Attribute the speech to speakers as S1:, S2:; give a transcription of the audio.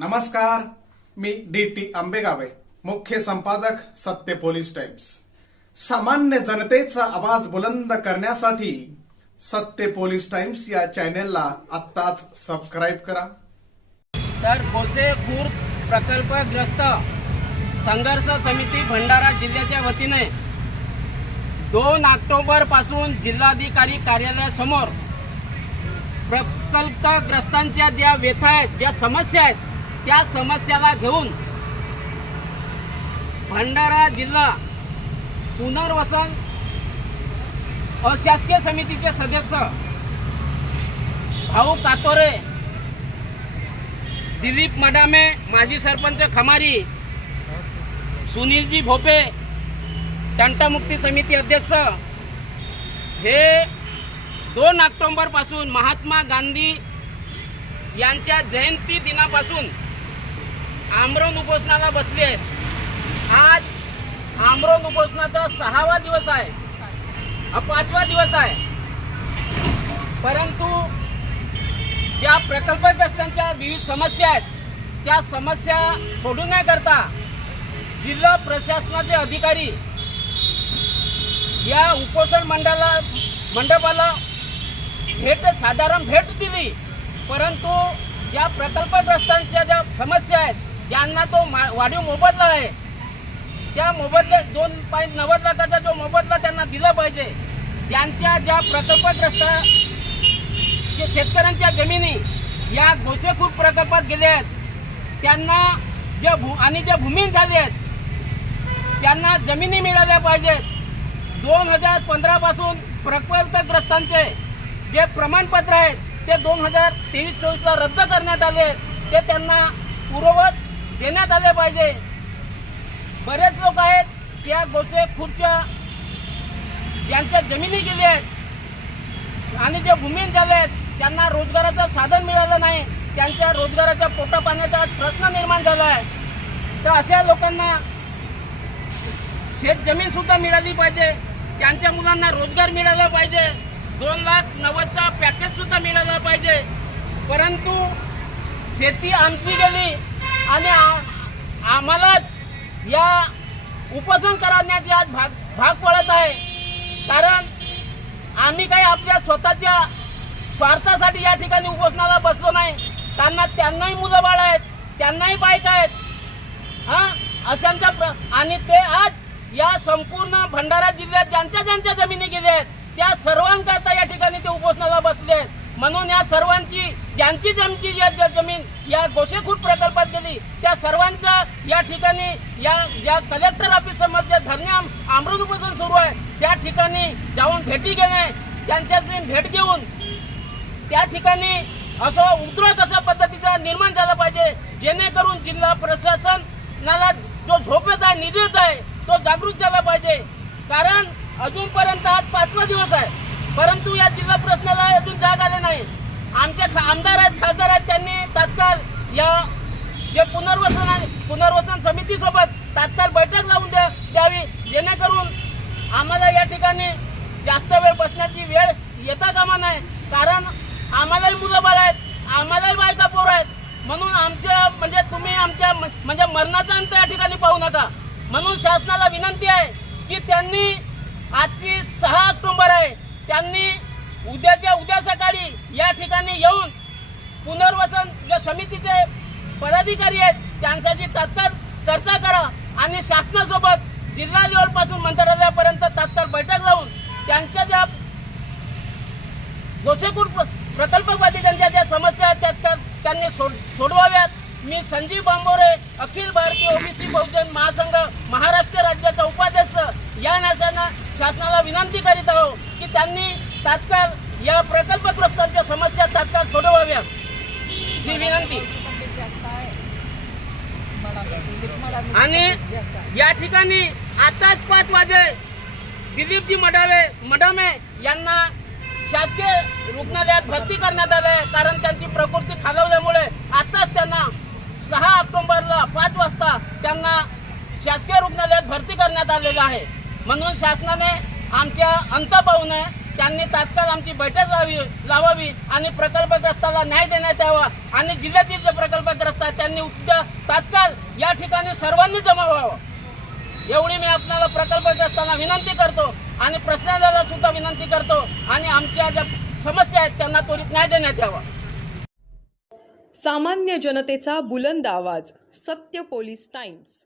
S1: नमस्कार मी D T आंबेगावे मुख्य संपादक सत्य पोलीस टाइम्स. सामान्य जनतेचा आवाज बुलंद करण्यासाठी सत्य पोलीस टाइम्स या चॅनेलला आत्ताच सबस्क्राईब करा.
S2: तर बोसे खूर्द प्रकल्पग्रस्त संघर्ष समिती भंडारा जिल्ह्याच्या वतीने दोन ऑक्टोबरपासून जिल्हाधिकारी कार्यालयासमोर प्रकल्पग्रस्तांच्या ज्या व्यथा आहेत ज्या समस्या आहेत त्या समस्याला घेऊन भंडारा जिल्हा पुनर्वसन अशासकीय समितीचे सदस्य भाऊ कातोरे दिलीप मडामे माजी सरपंच खमारी सुनीलजी भोपे तंटामुक्ती समिती अध्यक्ष हे दोन ऑक्टोंबरपासून महात्मा गांधी यांच्या जयंती दिनापासून आमरण उपोषणाला बसले आहेत. आज आमरण उपोषणाचा सहावा दिवस आहे. हा पाचवा दिवस आहे. परंतु ज्या प्रकल्पग्रस्तांच्या विविध समस्या आहेत त्या समस्या सोडवण्याकरता जिल्हा प्रशासनाचे अधिकारी या उपोषण मंडळाला मंडपाला भेट साधारण भेट दिली. परंतु या प्रकल्पग्रस्तांच्या त्यांना तो मा- वाढीव मोबदला आहे. त्या मोबदला दोन पॉईंट नव्वद लाखाचा जो मोबदला त्यांना दिला पाहिजे त्यांच्या ज्या प्रकल्पग्रस्त जे शेतकऱ्यांच्या जमिनी या गोसेखूर प्रकल्पात गेल्या आहेत. त्यांना ज्या भू आणि ज्या भूमीन झाले आहेत त्यांना जमिनी मिळाल्या पाहिजेत. दोन हजार पंधरापासून प्रकल्पग्रस्तांचे जे प्रमाणपत्र आहेत ते दोन हजार तेवीस चोवीसला रद्द करण्यात आले. ते त्यांना पूर्ववत देण्यात आले पाहिजे. बरेच लोक आहेत त्या गोसे खुर्च्या ज्यांच्या जमिनी गेल्या आहेत आणि जे भूमीन झाले आहेत त्यांना रोजगाराचं साधन मिळालं नाही. त्यांच्या रोजगाराच्या पोटा पाण्याचा प्रश्न निर्माण झाला आहे. तर अशा लोकांना शेत सुद्धा मिळाली पाहिजे. त्यांच्या मुलांना रोजगार मिळाला पाहिजे. दोन लाख नव्वदचा पॅकेज सुद्धा मिळाला पाहिजे. परंतु शेती आमची गेली. आणि आ- आम्हालाच या उपोषण करण्याची आज भाग भाग पडत आहे. कारण आम्ही काही आपल्या स्वतःच्या स्वार्थासाठी या ठिकाणी उपोषणाला बसलो नाही. त्यांना त्यांनाही मुलं बाळ आहेत त्यांनाही बायका आहेत. हा? अशांच्या प्र आणि ते आज या संपूर्ण भंडारा जिल्ह्यात ज्यांच्या ज्यांच्या जमिनी गेल्या आहेत त्या सर्वांकरता या ठिकाणी ते उपोषणाला बसले आहेत. म्हणून या सर्वांची ज्यांची जमची या जमीन या गोसेखूट प्रकल्पात गेली त्या सर्वांचा या ठिकाणी या या कलेक्टर ऑफिस समोर जे धरणे आम- आमरण उपोषण सुरू आहे. त्या ठिकाणी जाऊन भेटी घेणे त्यांच्याशी भेट घेऊन त्या ठिकाणी असं उद्रोग अशा पद्धतीचा निर्माण झाला पाहिजे जेणेकरून जिल्हा प्रशासनाला जो झोपेत आहे निधीत आहे तो जागृत झाला पाहिजे. कारण अजूनपर्यंत आज पाचवा दिवस आहे. परंतु या जिल्हा प्रशासनाला अजून जाग आले नाही. आमचे आमदार आहेत खासदार आहेत त्यांनी तात्काळ या जे पुनर्वसन आहे पुनर्वसन समितीसोबत तात्काळ बैठक लावून द्या द्यावी. जेणेकरून आम्हाला या ठिकाणी जास्त वेळ बसण्याची वेळ येता कामा नाही कारण आम्हालाही मुलं बाळ आहेत आम्हालाही बायका पोर आहेत. म्हणून आमच्या म्हणजे तुम्ही आमच्या म- म्हणजे मरणाचा अंत या ठिकाणी पाहू नका. म्हणून शासनाला विनंती आहे की त्यांनी आजची सहा ऑक्टोबर आहे. त्यांनी उद्याच्या उद्या सकाळी या ठिकाणी येऊन पुनर्वसन ज्या समितीचे पदाधिकारी आहेत त्यांच्याशी तात्काळ चर्चा करा आणि शासनासोबत जिल्हा लेवलपासून मंत्रालयापर्यंत तात्काळ बैठक लावून त्यांच्या ज्या गोसेपूर प्र- प्रकल्पबाधितांच्या ज्या समस्या आहेत त्या त्यांनी सोड सोडवाव्यात. मी संजीव बांबोरे अखिल भारतीय ओबीसी बहुजन महासंघ महाराष्ट्र राज्याचा उपाध्यक्ष या नाशानं शासनाला विनंती करीत आहोत की त्यांनी तात्काळ या प्रकल्पग्रस्तांच्या समस्या तात्काळ सोडवाव्या ही विनंती. आणि या ठिकाणी आताच पाच वाजे दिलीपजी मडावे मडामे यांना शासकीय रुग्णालयात भरती करण्यात आले कारण त्यांची प्रकृती खालवल्यामुळे आताच त्यांना सहा ऑक्टोबरला पाच वाजता त्यांना शासकीय रुग्णालयात भरती करण्यात आलेलं आहे. म्हणून शासनाने आमच्या अंत पाहू नये त्यांनी तात्काळ आमची बैठक लावी लावावी आणि प्रकल्पग्रस्ताला न्याय देण्यात यावा. आणि जिल्ह्यातील जे प्रकल्पग्रस्त आहेत त्यांनी उद्या तात्काळ या ठिकाणी सर्वांनी जमा व्हावं. एवढी मी आपल्याला प्रकल्पग्रस्तांना विनंती करतो आणि प्रश्नाला सुद्धा विनंती करतो आणि आमच्या ज्या समस्या आहेत त्यांना त्वरित न्याय देण्यात यावा.
S3: सामान्य जनतेचा बुलंद आवाज सत्य पोलीस टाइम्स.